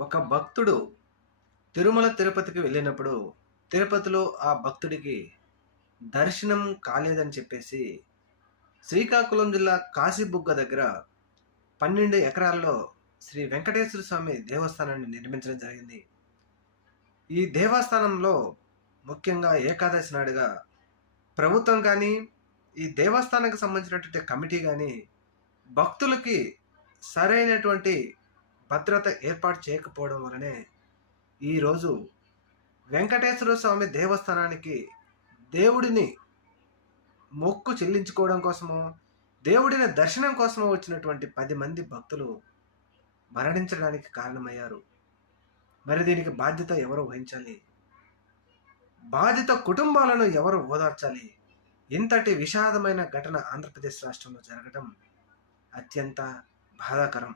ఒక భక్తుడు తిరుమల తిరుపతికి వెళ్ళినప్పుడు తిరుపతిలో ఆ భక్తుడికి దర్శనం కాలేదని చెప్పేసి శ్రీకాకుళం జిల్లా కాశీబుగ్గ దగ్గర పన్నెండు ఎకరాల్లో శ్రీ వెంకటేశ్వర స్వామి దేవస్థానాన్ని నిర్మించడం జరిగింది. ఈ దేవస్థానంలో ముఖ్యంగా ఏకాదశి నాడుగా ప్రభుత్వం కానీ ఈ దేవస్థానానికి సంబంధించినటువంటి కమిటీ కానీ భక్తులకి సరైనటువంటి భద్రత ఏర్పాటు చేయకపోవడం వలనే ఈరోజు వెంకటేశ్వర స్వామి దేవస్థానానికి దేవుడిని మొక్కు చెల్లించుకోవడం కోసము దేవుడిని దర్శనం కోసమో వచ్చినటువంటి పది మంది భక్తులు మరణించడానికి కారణమయ్యారు. మరి దీనికి బాధ్యత ఎవరు వహించాలి? బాధిత కుటుంబాలను ఎవరు ఓదార్చాలి? ఇంతటి విషాదమైన ఘటన ఆంధ్రప్రదేశ్ రాష్ట్రంలో జరగడం అత్యంత బాధాకరం.